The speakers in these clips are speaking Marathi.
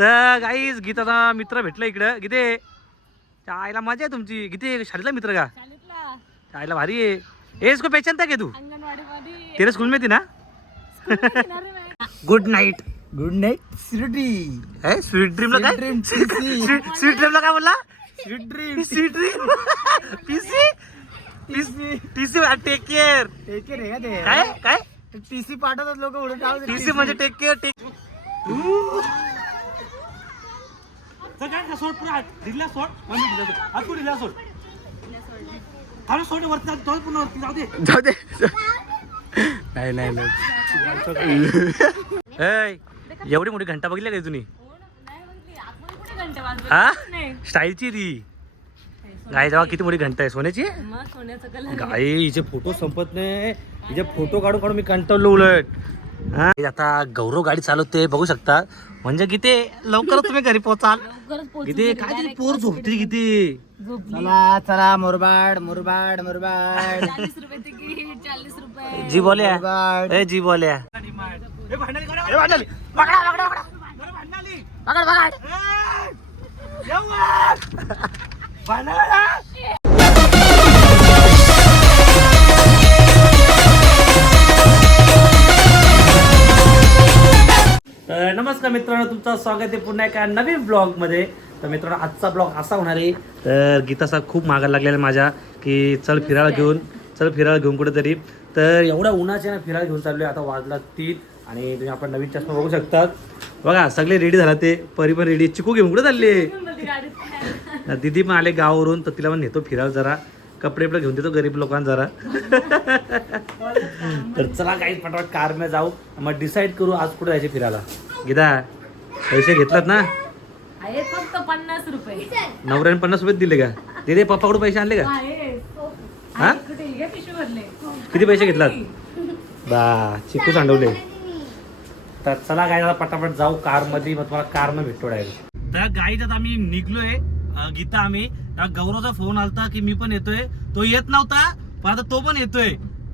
तर गाईज गीताचा मित्र भेटला इकडं. गीते आईला मजा आहे तुमची. गीते शाळेतला मित्र का? आईला भारी आहे. ए इसको पहचानता का तू? तेरे स्कूल में थी ना? Good night good night Shruti है स्वीट ड्रीम ला काय? ड्रीम स्वीट ड्रीम ला काय बोलला? Sweet dream sweet dream PC PC TC take care take रे का ते. काय? काय? टीसी पाठवतात लोक उडून टीसी म्हणजे टेक केअर टेक सोड सोड. सोड. सोड. सोड वरती पुन्हा वरती जाऊ दे. जाऊ दे. नाही नाही नाही. एवढी मोठी घंटा बघितली का तुम्ही हा? स्टाईलची ती. गाय जेव्हा किती मोठी घंटा आहे? सोन्याची? गाय हिचे फोटो संपत नाही. हिचे फोटो काढून काढून मी कंटाळलो उलट. हा? आता गौरव गाडी चालवते बघू शकता. म्हणजे किती लवकरच तुम्ही घरी पोहोचाल किती. काय Direct पोर झोपते किती? चला चला मुरबाड मुरबाड मुरबाड. जी बोल्या. ए जी बोल्या. तर नमस्कार मित्रांनो तुमचं स्वागत आहे पुन्हा एका नवीन ब्लॉगमध्ये. तर मित्रांनो आजचा ब्लॉग असा होणार आहे. तर गीताचा खूप मागायला लागलेला आहे माझ्या की चल फिरायला घेऊन चल फिरायला घेऊन कुठेतरी. तर एवढ्या उन्हाच्या ना फिरायला घेऊन चाललोय आता वाजला तीन आणि तुम्ही आपण नवीन चष्मा बघू शकतात. बघा सगळे रेडी झाला ते परी पण रेडी चिकू घेऊन कुठे चालले? दिदी पण आले गावावरून तर तिला पण नेतो फिरायला जरा. कपडे बिपडे घेऊन देतो गरीब लोकांना जरा. तर चला काही पटापट कार में जाऊ. मग डिसाईड करू आज कुठे जायचे फिरायला. गीता पैसे घेतलात ना? आहे फक्त पन्नास रुपये. नवऱ्याने पन्नास रुपये दिले का? दिदे पप्पाकडून पैसे आणले का? आहे हा? किती पैसे घेतलात? बा चिकू सांडवले. तर चला काय पटापट जाऊ कारमध्ये मग तुम्हाला कार न भेटतो डायरेक्ट तर गाईत आता आम्ही निघलोय. गीता आम्ही. गौरवचा फोन आलता की मी पण येतोय. तो येत नव्हता पण आता तो पण येतोय.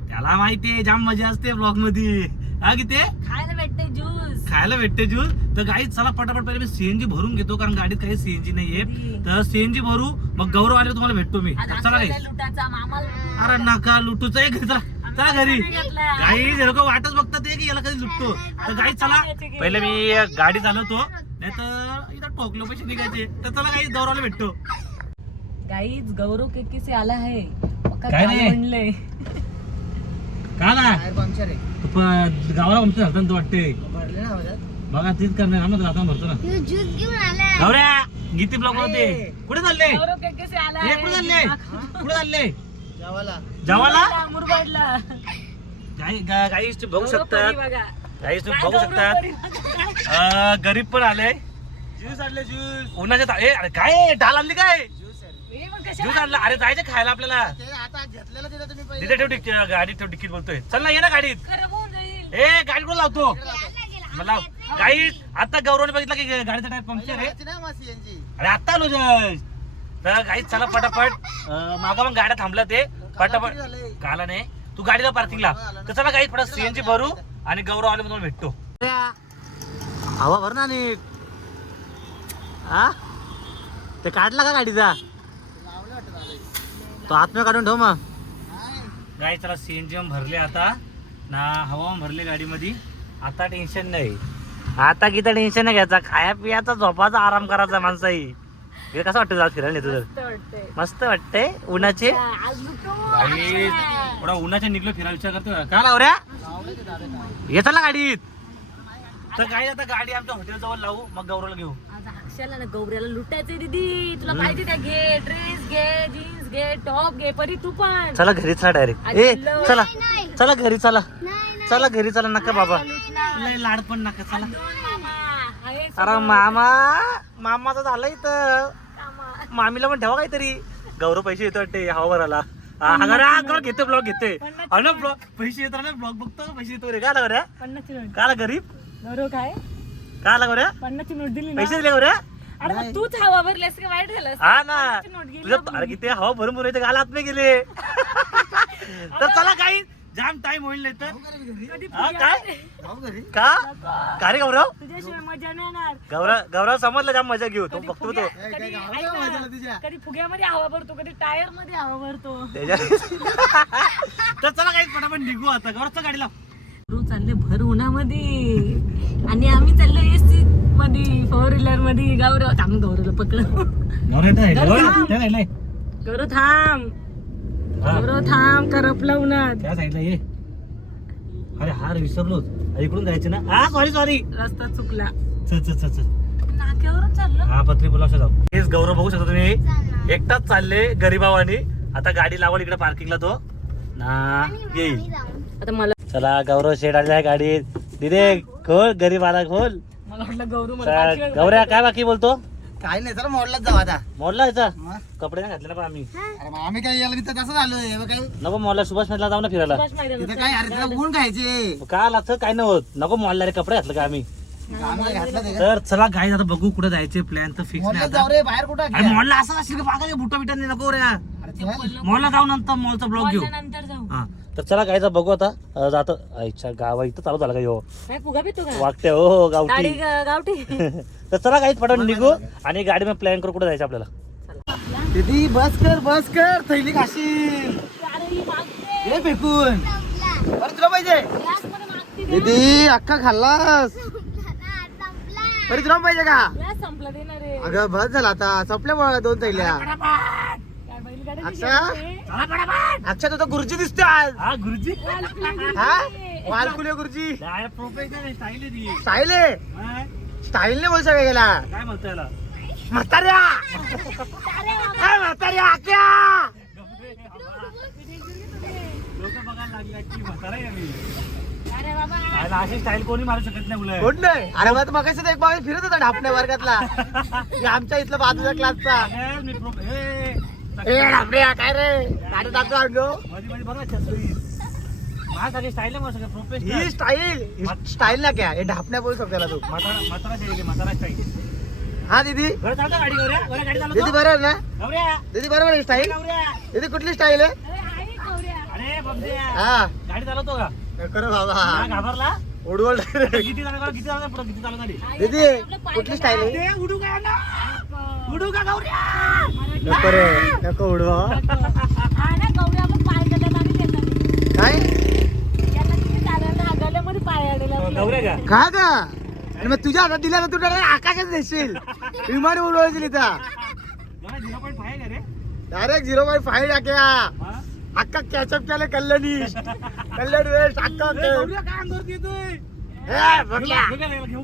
त्याला माहितीये जाम मजा असते ब्लॉगमध्ये हा गीते? खायला भेटते ज्यूस खायला भेटते ज्यूस तर गाईत चला पटापट पहिले मी सीएनजी भरून घेतो कारण गाडीत काही सीएनजी नाहीये. तर सीएनजी भरू मग गौरव आले तुम्हाला भेटतो मी. चला मामाला अरे नका लुटूच आहे घरी. चला चला घरी गाई लोक वाटच बघतात ते की याला कधी लुटतो. तर गाई चला. पहिले मी गाडी चालवतो. नाही तर इथं टोकलो पैसे निघायचे. तर चला काही दौराला भेटतो. गाईज गौरव केकी से आला है पक्का काय काल रे? म्हणलंय का ना टायर पंक्चर आहे. गावाला आमचं वाटते भरले ना आवाजात? बघा तीच करणार. आम्ही जाता भरतो ना. गौऱ्या गीती ब्लॉक होते कुठे चालले? गौरव केकी से आला हे कुठे चालले? कुठे चालले? गावाला जवाला? मुरबाडला गाई गा- बघू शकतात. बघा. गाई तुम्ही काय बघू शकतात. अं, गरीब पण आले. ज्यूस आणले ज्यूस. उन्हाच्या ता- ए अरे काय डाल आणली काय? हे पण ज्यूस आणला. अरे जायचं खायला आपल्याला. ते आता घेतलेलं तिथं तुम्ही पहिले. तिथे ठेव टिक गाडीत ठेव टिकीट बोलतोय. चल ना ये ना गाडीत. खराब होऊन जाईल ए गाडी कुठं लावतो? मला लाव. गाडी आता गौरवने बघितलं की गाडीचा टायर पंक्चर आहे घराची ना मग सीएनजी अरे आता आलो जस्ट. तर गाडी चला पटापट. अं, मागं मग गाड्या थांबल्या ते. पटापट. झालंय. काला नाही तू गाडीला पार्किंगला तर चला गाडी थोडा सीएनजी भरू आणि गौरव आले म्हणून भेटतो. हवा भर ना नीट हा? ते काढला का गाडीचा? लावलं वाटतं दादा. तो आत्म्या काढून ठेव मग. गाडी चला सीएनजी भरले आता. ना हवा भरले गाडीमध्ये. आता टेन्शन नाही. आता किती टेन्शन नाही घ्यायचा? खाया पियाचा झोपाचा आराम करायचा माणसाही. हे कसं वाटतं जात फिरायला तर? मस्त वाटतंय. उन्हाचे? गाडी थोडा उन्हाच्या निघलो फिरायला विचार करतो का लावऱ्या लावलं ते दादा काय. येतो ना गाडीत. तर काय आता गाडी आमच्या हॉटेल जवळ लावू मग गौरवला घेऊ. आज अक्षाला ना गौऱ्याला लुटायचंय दीदी. तुला पाहिजे त्या घे ड्रेस घे जीन्स घे टॉप घे परी तू पण. चला घरी चला डायरेक्ट ए चला. चला घरी चला. चला घरी चला नका बाबा. लय लाड पण नका चला. अरे. मामा मामाचं झालं इथं. मामीला पण ठेवा काहीतरी. गौरव पैसे येतो वाटते हवा भराला हा घेते ब्लॉग घेते अन ब्लॉग पैसे येतात ना ब्लॉग बघतो पैसे येतो रे काय पन्नासची नोट काला गरीब गौरव काय? काय लागो रे पन्नासची नोट दिली ना? पैसे दिले रे अरे मग तूच हवा भरलेस का वाईट झालं असतं? हा ना. पन्नासची नोट गेली तुझ्या अरे किती हवा भरून भरून गाला आत नाही गेले. तर चला काही जाम टाइम होईल नाही तर. कधी हा, काय? आले? का? का रे गौरव? तुझ्याशिवाय मजा नाही येणार. गौरव गौरव समजलं जाम मजा घेऊ तो कधी बघतो तो. फुग्या- कधी- ऐक ना, फुग्यामध्ये हवा भरतो कधी टायरमध्ये हवा भरतो. त्याच्या तर चला काही पटापट निघू आता. गौरवचं गाडी लाव. रू चालले भर उन्हामध्ये. आणि आम्ही चाललो एसी मध्ये फोर व्हीलरमध्ये गौरव थांब गौरवला पकड. गौरव. गौरव. गौरव थांब. गौरव थांब. करपला उन्हात? त्या साईडला ये. अरे हार विसरलोच. अरे, इकडून जायचं ना? हा सॉरी सॉरी रस्ता चुकला. चल चल चल चल नाक्यावरून चाललो. हा पत्री बोला जाऊ. हेच गौरव बघू शकता तुम्ही. एकटाच चालले गरीबावानी. आता गाडी लावल इकडे पार्किंगला तो. ना येईल आता मला चला गौरव शेड आलेला आहे गाडीत. दिदे खोल गरीब आला खोल. मला वाटलं गौरव मला चल, पाठीवर- गौऱ्या काय बाकी बोलतो? काय नाही चला मोडलाच जाऊ आता. मोडला याचा मग? कपडे नाही घातले ना पण आम्ही. अरे मग आम्ही काय याला तिथं झालोय. बघ काय नको मॉलला सुभाष मेला जाऊ ना फिरायला. सुभाष मैदानात तिथं काय अरे त्याला ऊन खायचे. काल असं काय नव्हत नको मॉलला रे कपडे घातले का आम्ही? आम्ही काय घातलं ते का? तर चला गाई आता बघू कुठे जायचे प्लॅन तर फिक्स नाही मोडलाच आता. जाऊ रे बाहेर कुठं अरे मॉलला असं असेल का बुटा बिटा नको रे. अरे चल. मॉलला जाऊ नंतर मॉलचा ब्लॉग घेऊ. बोलल्या नंतर जाऊ. हा. तर चला गायचा बघू आता. जातो. आईच्या गावा इथं चालू झाला का हो काय फुगा पितो का? वागते हो हो, गाडी गावठी ग- गावठी. तर चला गाईत पटवून निघू आणि गाडी मग प्लॅन करू कुठे जायचं आपल्याला. दीदी बस कर बस कर. थैली खाशील. अरे ही मागते फेकून. बरं तुला पाहिजे. दीदी अख्खा खाल्लास. बरी तुला पाहिजे का? संपला दे ना रे अगं बस झाला आता. संपल्या बघा दोन थैल्या. अच्छा? रे. अच्छा तुझा गुरुजी दिसतो आज. हा गुरुजी? हा? वालकुले गुरुजी. प्रोफेशनल स्टाईल आहे ती. स्टाईल आहे? हा? स्टाईल ने बोल सगळे गेला. काय म्हणतो याला? म्हाताऱ्या! काय म्हाताऱ्या आक्या! लोक बघायला लागले की म्हातारा आहे मी. अरे बाबा. अशी स्टाईल कोणी मारू शकत नाही मुलं कोण नाही? अरे मग मग एक बाबा फिरत होता ढापण्या वर्गातला. आमच्या इथला बाजूच्या क्लासचा काय रे? गाडी टाकतो आणलो मध्ये मध्ये बघा छत्री. माझ्यासाठी स्टाईल आहे माझं ही प्रोफेशनल स्टाईल स्टाईल ना क्या? हे ढापण्या बोलू शकतो त्याला तू. म्हातारा म्हातारा स्टाईल म्हातारा स्टाईल हा दीदी. बरं चालतं गाडी गौऱ्या बरं गाडी दीदी चालवतो बरोबर ना? गौऱ्या दीदी बरोबर आहे स्टाईल गौऱ्या दीदी कुठली स्टाईल आहे? अरे आई गौऱ्या अरे बबड्या. हा. गाडी चालवतो का? हा, बाबा. घाबरला? उडवल. किती चालू किती चालू पुढे किती चालू गाडी? दीदी कुठली. स्टाईल आहे? ते उडू का ना. उडू का गौऱ्या? नको रे नको हा. काय? असला. गौऱ्या का? आणि मग तुझ्या हातात दिला ना तू direct आकाशात देशील विमान उडवायची इथं. Zero point direct zero by five टाक्या हा? अक्का कॅचअप केलं कल्याणी. कल्याण वेस्ट अक्का काय हे. घेऊ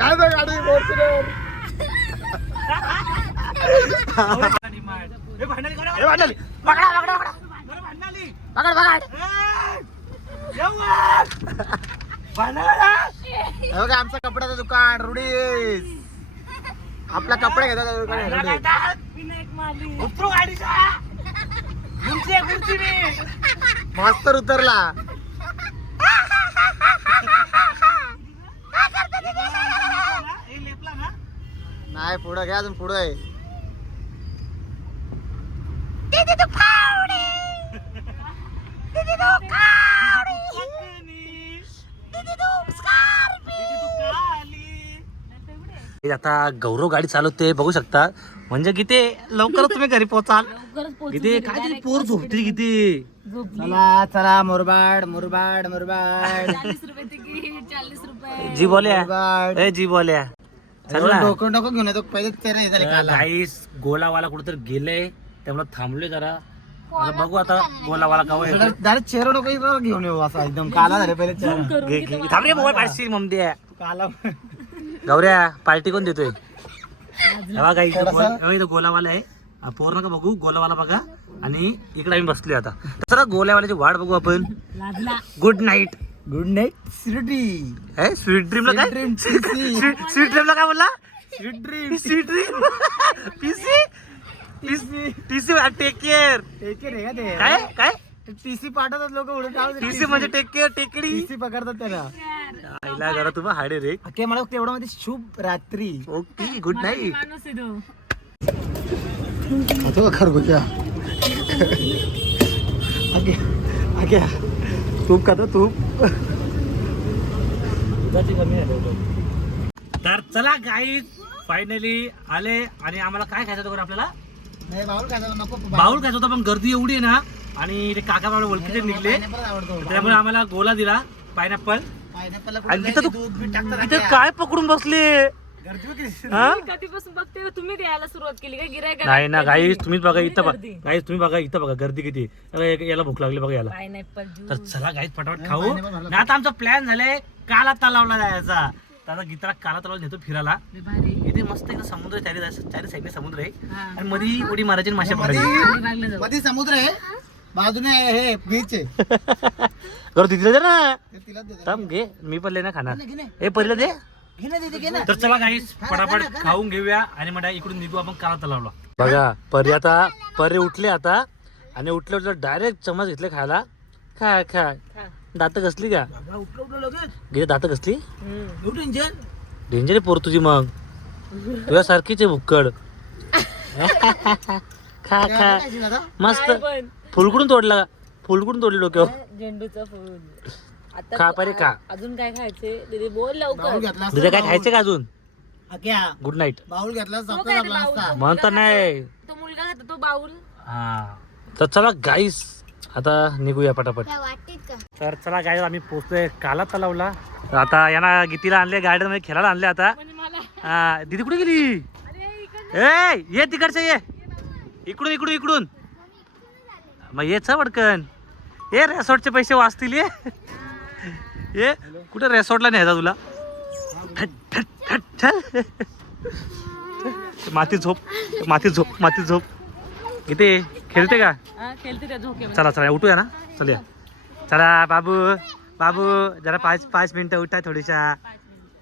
काय बघ गाडी भांडणाली. पकडा पकडा पकडा. पकड पकड. आमचं कपड्याचं दुकान रुडीज. आपला कपडे घेतात दुकान उतरू गाडीचा. मास्तर उतरला हे लेपला ना नाही पुढं घ्या अजून पुढं आहे. हे आता गौरव गाडी चालवते बघू शकता. म्हणजे किती लवकरच तुम्ही घरी पोहोचाल किती काय तरी पोर झोपते किती. चला चला मुरबाड मुरबाड मुरबाड. चाळीस रुपये तिकीट चाळीस रुपये. जी बोल्या. ए जी बोल्या. चल डोकं डोकं घेऊन येतो. पहिले तेरा हे झाले काला. गाईस गोलावाला कुठेतरी गेले. त्यामुळे थांबलोय जरा. आता बघू आता गोलावाला कवा येतो. डायरेक्ट चेहरा डोकं इथं घेऊन येऊ असा एकदम. काला झाले पहिले चेहरा. घे- घे- थांब रे मोबाईल पाचशे ममदे काला गौऱ्या पार्टी कोण देतोय? काही थोडासा- इथं गोलावाला आहे. हा, पोर नका बघू गोलावाला बघा. आणि इकडे आम्ही बसलोय आता. तर चला गोल्यावाल्याची वाट बघू आपण. Good night good night CT हे स्वीट ड्रीमला काय Sweet dream, PC. स्वीट ड्रीमला काय बोलला? Sweet dream sweet dream PC TC TC take care take रे का ते. काय? काय? टीसी पाठवतात लोक उडून टीसी म्हणजे टेक केअर टेकडी टीसी पकडतात त्याला. आईला जरा तुम्हा हाडे रे. ओके मला तेवढं मध्ये शुभ रात्री. ओके गुड नाईट माणूस आहे तो. होतो का आगे आगे तूप का तूप. तर चला गाईज फायनली आले आणि आम्हाला काय खायचं होतं बरं आपल्याला? नको बाऊल. खायचं होतं पण गर्दी एवढी आहे ना आणि ते काका मला ओळखीचे निघले. त्यामुळे आम्हाला गोला दिला पायनॅपल पायनॅपल आणि तिथं तू तिथं काय पकडून बसले? हा? कधीपासून बघते तुम्ही द्यायला सुरुवात केली काय गिरायक नाही ना गाईज तुम्हीच बघा इथं बघा. गर्दी. गाईज तुम्ही बघा इथं बघा गर्दी किती. याला भूक लागली बघा याला. पायनॅपल तर ज्यूस चला गाईज फटाफट खाऊ. नाही आता आमचा प्लॅन झालाय काला तलावला जायचा. तर आता गीताला काला तलाव नेतो फिरायला. भारी. इथे मस्त एकदम समुद्र आहे, चारी चारी साईडने समुद्र आहे. हा. आणि मध्ये उडी मारायची आणि मासे जाऊ. मध्ये समुद्र आहे. बाजूने हे बीच आहे. बरं तिथे दे ना. ते तिला दे. थांब घे. मी पण ना खाणार. ना. हे पहिलं दे. घे ना दीदी घे ना तर चला काही फटाफट खाऊन घेऊया आणि मग इकडून निघू आपण काला तलावला बघा परी आता परी उठले आता आणि उठले उठले डायरेक्ट चमच घेतले खायला काय खा. दात कसली का? बाबा, उठलं उठलं लगेच. गे दात इंजन डेंजर पोर तुझी मग. तुझ्या सारखीच आहे भुक्कड. खा खा. मस्त. फुलकडून तोडला. फुलकडून तोडले डोक्यावर. झेंडूचा फूल. आता खा परी खा. अजून काय खायचे? दीदी बोल बाऊल लवकर घेतला असता तुझे काय बाऊल. खायचे का अजून? गुड नाईट बाऊल घेतला काय बाऊल? असता. म्हणतो मुलगा नाही. तो मुलगा खातो तो बाऊल. हा. तर चला गाईस आता निघूया पटापट. तर चला गाईस आम्ही पोहोचतोय काला तलावला. तर आता यांना गीतीला आणले गार्डनमध्ये खेळायला आणले आता. म्हणजे मला. हा दीदी कुठे गेली? अरे इकडे ए ये तिकडचं ये. इकडून इकडून इकडून. मग ये च पटकन. ये रेसॉर्टचे पैसे वाचतील ये. ये कुठे रेसॉर्टला न्यायचा तुला? ठट, ठट, ठट, चल माती झोप माती झोप माती झोप. इथे खेळते का? हा खेळते चला चला उठूया ना? चल या चला बाबू बाबू जरा पाच पाच मिनिटं उठा थोडीशा.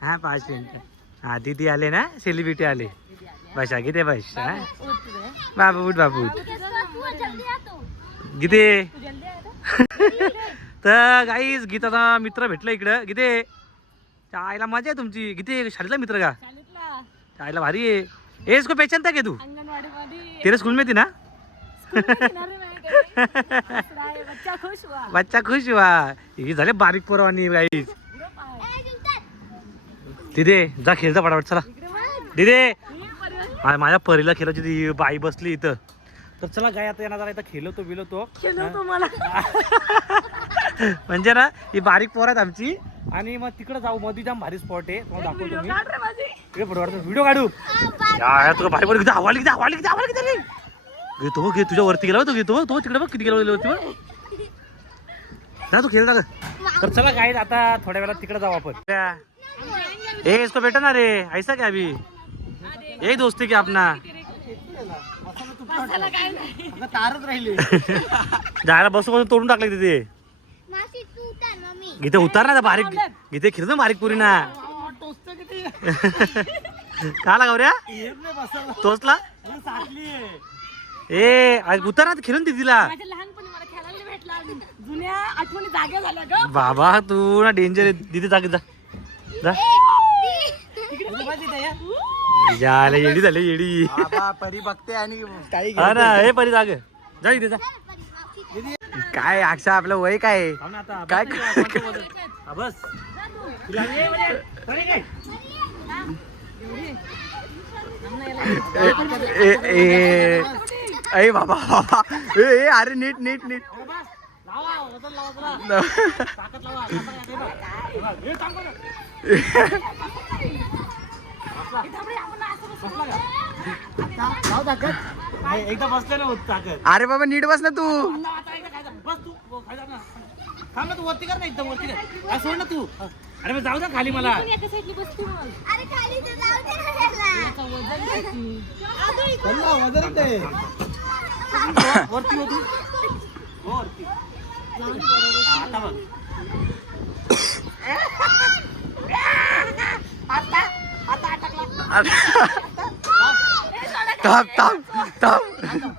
हा पाच मिनिटं. हा दीदी आले ना? सेलिब्रिटी आले. बसा किती बस हा? बाबू उठ बाबू उठ. गीते तर गाईज गीताचा मित्र भेटला इकडं. गीते आईला मजा आहे तुमची. गीते शाळेतला मित्र का? आईला भारी आहे. ए इसको पहचानता के तू? तेरे स्कूल में थी ना? बच्चा खुश हुआ बच्चा खुश हुआ ही झाले बारीक पोरवानी गाईज तिथे जा खेळचा पटापट चला. दिदे. माझ्या परीला खेळायची ती बाई बसली इथं. तर चला गाय आता येणार जरा इथं खेळवतो बिलवतो. खेळू तुम्हाला म्हणजे ना ही बारीक पोर आहेत आमची. आणि मग तिकडे जाऊ मध्ये जाम भारी स्पॉट आहे. तुम्हाला दाखवतो मी. फोटो काढतो व्हिडिओ काढू. या तुला भारी पडली आवाली किती आवाली किती आवाली किती घेतो बघ घे तुझ्या वरती गेला तो घेतो बघ. तो तिकडे बघ किती गेला बघ. जा तू खेळ तर चला गाईड आता थोड्या वेळात तिकडे जाऊ आपण. ए इसको बेटा ना रे ऐसा क्या अभी? यही दोस्ती क्या अपना? आता तारच राहिली जायला बसू बसून तोडून टाकले तिथे. मासी तू उतर मम्मी. इथे उतार ना बारीक. इथे खेळ ना बारीक पुरी ना टोचतं किती का लागाव रे आहे. ए आज उतार ना खेळून तिला. माझ्या लहानपणी मला खेळायला भेटला जुन्या आठवणी जाग्या झाल्या ग. बाबा तू ना डेंजर आहे. तिथे जा जा जा तुला माहिती आहे या? झालं येडी झाली येडी. बाबा परी बघते आणि काही हा ना हे परी जाग. जा इथे जा. काय अक्षा आपलं वय काय? आहे? काय बस? हा, म्हणजे, परी काय? ए ए ए बाबा बाबा. ए ए, अरे नीट नीट नीट. एकदा बसले ना होत ताकद अरे बाबा नीट बस ना तू आता. बस तू ना. थांब ना तू वरती कर ना एकदम वरती कर सोड ना तू अरे मग जाऊ दे खाली मला ना ना. वरती हो तू वरती हा, आता बघ थांब थांब थांब.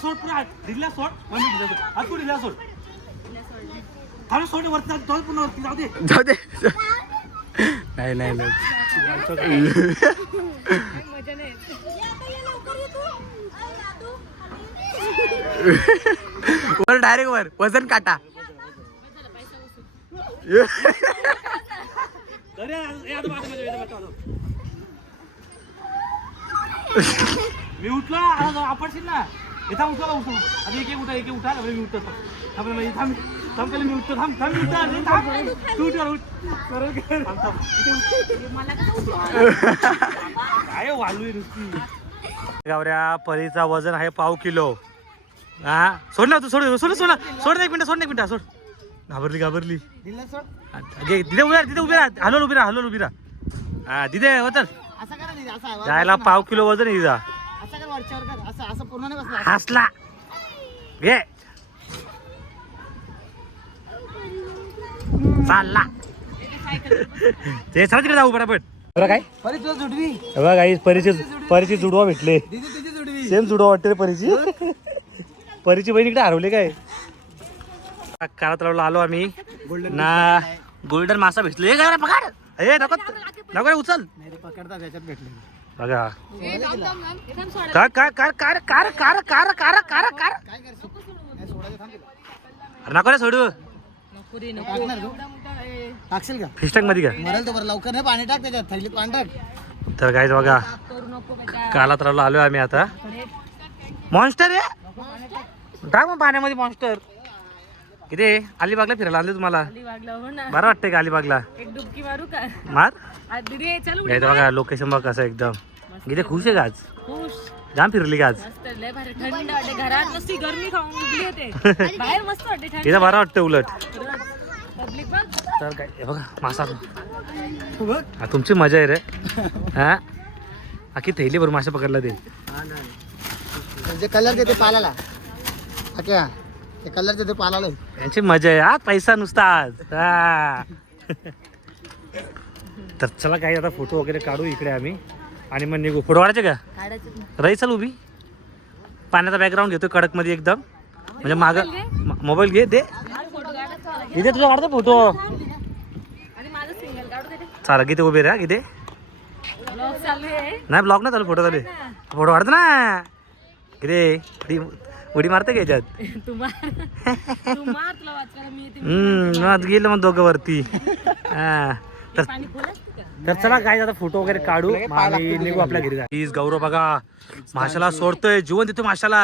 सोड पुन्हा सोड सोड हात पुढे दिला सोड थांब सोड वरती जाऊ, तो पुन्हा वरती जाऊ दे. जाऊ दे नाही नाही. वर डायरेक्ट वर वजन काटा. मी उठलो आपडशील ना इथं उठला उठलो आता एक एक उठा एक एक उठा. मी उठतो थांब. थांब थांब मी उठतो थांब थांब उठतो अरे, थांब. तू उठ उठ. सरळ उठ. काय वालू आहे नुसती. गावऱ्या परीचा वजन आहे पाव किलो. हा? सोड ना तू सोड सोड सोड. सोड एक मिनिट सोड एक मिनिट सोड. घाबरली घाबरली. तिथे उभ्या राहा तिथे उभ्या राहा. हलवल उभी राहा हलवल उभी राहा. हा तिथे वतन. जायला पाव किलो वजन आहे तिचा. हसला. घे. चालला. ते सर तिकडे जाऊ बराबर काय? परिचय बघा काही परिचय परिचय जुडवा. भेटले. सेम जुडवा वाटते परिचय. परिचय बहिणीकडे हरवले काय? काळात तलावला आलो आम्ही. ना गोल्डन मासा भेटले. ए, गौऱ्या, पकड. ए नको नको रे, उचल. नाही रे पकडता त्याच्यात भेटले. बघा. Car car car car car car car car car car. अरे नको रे सोडू. नको रे नको. टाकणार तू टाकशील का? फिश टँकमध्ये का मरेल तो बरं लवकर नाही पाणी टाक त्याच्यात. थैलीत पाणी टाक. तर काय बघा. काला तलावला आलोय आम्ही आता. मॉन्स्टर आहे? टाक. मग पाण्यामध्ये मॉन्स्टर किती अलिबागला फिरायला आणले तुम्हाला? हो ना. बरं वाटतंय का अलिबागला? एक डुबकी मारू का? मार. आज दीदी चल काय बघा लोकेशन बघ कसं एकदम. किती खुश आहे का आज? खुश. जाम फिरली का आज? मस्त लय भारी थंड वाटते घरात नसती गरमी खाऊन उठली होते. बाहेर मस्त वाटते थंड. तिथं बरं वाटतं उलट. पब्लिक बघ. तर काय हे बघा मासा. हा, तुमची मजा आहे रे. हा? आखी थैली भरून मासे पकडला ते. कलर देते पालाला. क्या ते कलर देते पालाला यांची मजा आहे आज पैसा नुसता आज. हा. तर चला काही आता फोटो वगैरे काढू इकडे आम्ही. आणि मग निघू. फोटो काढायचे का? काढायचं. राही चल उभी. पाण्याचा बॅकग्राऊंड घेतो कडकमध्ये एकदम. म्हणजे माग मोबाईल घे. दे. इथे तुझा काढतो फोटो. आणि माझं सिंगल काढू दे चालेल किती उभे रा किती चालू नाही ब्लॉग ना चालू फोटो चालू फोटो काढतो ना. किती उडी मारते का याच्यात? तू मार. तू मार तुला वाचवायला मी येते. हम्म आज गेलं मग दोघं वरती. हा. तर पाणी खोलास का? तर चला काय आता फोटो वगैरे काढू. आणि निघू आपल्या घरी प्लीज गौरव बघा माशाला सोडतोय जीवन देतो माशाला.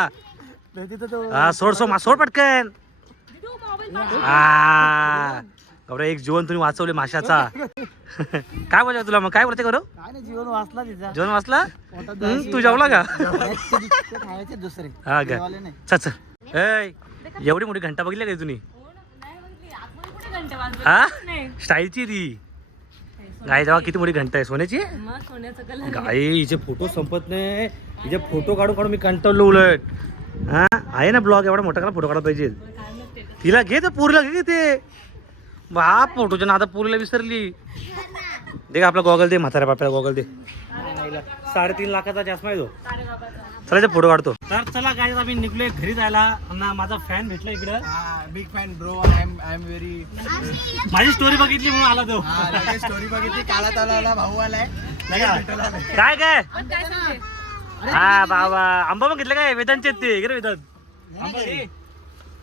हा सोड सो मा- सोड पटकन. हा. गौरव एक जीवन तुम्ही वाचवले माशाचा. काय बोलतो तुला मग? काय काय नाही जीवन वाचला तिचा. जीवन वाचला? हम्म. तू जेवला का? ते खायचे दुसरे. हा का? जेवायला नाही. चल चल. ऐ, एवढी मोठी घंटा बघितली का तुम्ही हा? स्टाईलची ती. गाय जेव्हा किती मोठी घंटा आहे? सोन्याची? गाई हिचे फोटो संपत नाही. हिचे फोटो काढून काढून मी कंटाळलो उलट. हा? आहे ना ब्लॉग एवढा मोठा का फोटो काढला पाहिजे. तिला घे तर पुरीला घे ते. बा फोटोच्या नादा पुरीला विसरली. दे का आपला गॉगल दे म्हाताऱ्या बाप्याला गॉगल दे. साडेतीन लाखाचा चष्मा आहे तो. अरे बाबा चला फोटो काढतो. तर चला काय आम्ही निघलोय घरी जायला. ना माझा फॅन भेटला इकडं. Big fan bro I am I am very माझी स्टोरी बघितली म्हणून आला तो. स्टोरी बघितली. काळात आला भाऊ आलाय. काय? काय हा बाबा. आंबा बघितलं काय? वेदांचे आहेत ते. रे वेदांत.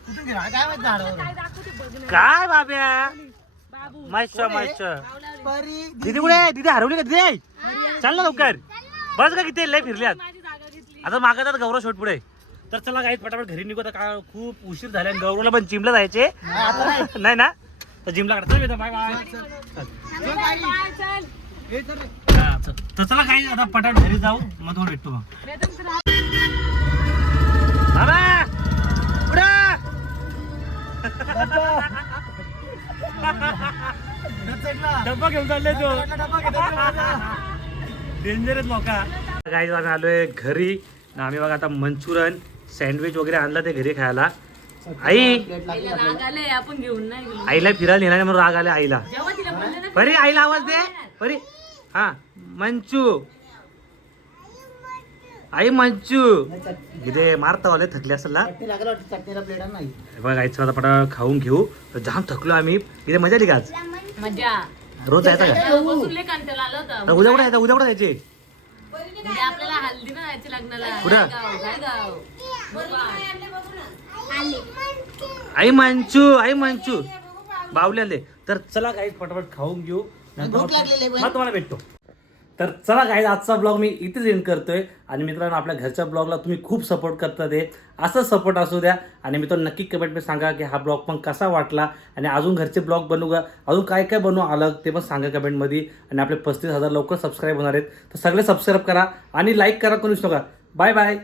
कुठून गेला? काय माहीत झाडावर बाब्या? बाबू. मस्त मस्त. परी दीदी. कुठे आहे? दीदी हरवली का दीदी चाल ना लवकर. बस का किती लय फिरल्यात. माझी जागा घेतली. आता मागतात गौरव शोट पुढे. तर चला काही पटापट घरी निघू. आता का खूप उशीर झाला आणि गौरवला पण जिमला जायचे. नाही. ना? तर जिमला काढतो. बाय बाय बाय, चल हे तर चला काही आता पटापट घरी जाऊ. मग. तुम्हाला भेटतो मग. बाबा घेऊन चालले तो. डेंजर आहेत लोका काही आम्ही आलोय घरी. ना आम्ही बघा आता मंचुरन सँडविच वगैरे आणलं ते घरी खायला. आई! आपण घेऊन नाही आईला फिरायला नेणार म्हणून राग आला आईला. परी आईला आवाज दे. परी हा मंचू. आई मंचू. इथे मारता वाले थकले असेल ना? हे बघा आईचं आता पटा खाऊन घेऊ. तर जाम थकलो आम्ही. इथे मजा आली का आज? मजा. रोज जायचा का? बसून आला होता. उद्या कुठे जायचं उद्या कुठे जायचे? आपल्याला हल्दी ना जायची लग्नाला. कुठं? गाव काय गाव आई मंचू आई मंचू. बावले आले तर चला काही पटापट खाऊन घेऊ. नंतर मग मग तुम्हाला भेटतो. तर चला काय आजचा ब्लॉग मी इथेच एंड करतोय. आणि मित्रांनो आपल्या घरच्या ब्लॉगला तुम्ही खूप सपोर्ट करता ते. असंच सपोर्ट असू द्या. आणि मित्रांनो नक्की कमेंटमध्ये सांगा की हा ब्लॉग पण कसा वाटला. आणि अजून घरचे ब्लॉग बनवू का? अजून काय काय बनवू आलं ते पण सांगा कमेंटमध्ये आणि आपले पस्तीस हजार लवकर सबस्क्राईब होणार आहेत. तर सगळे सबस्क्राईब करा आणि लाईक करा कोणीच नका. Bye bye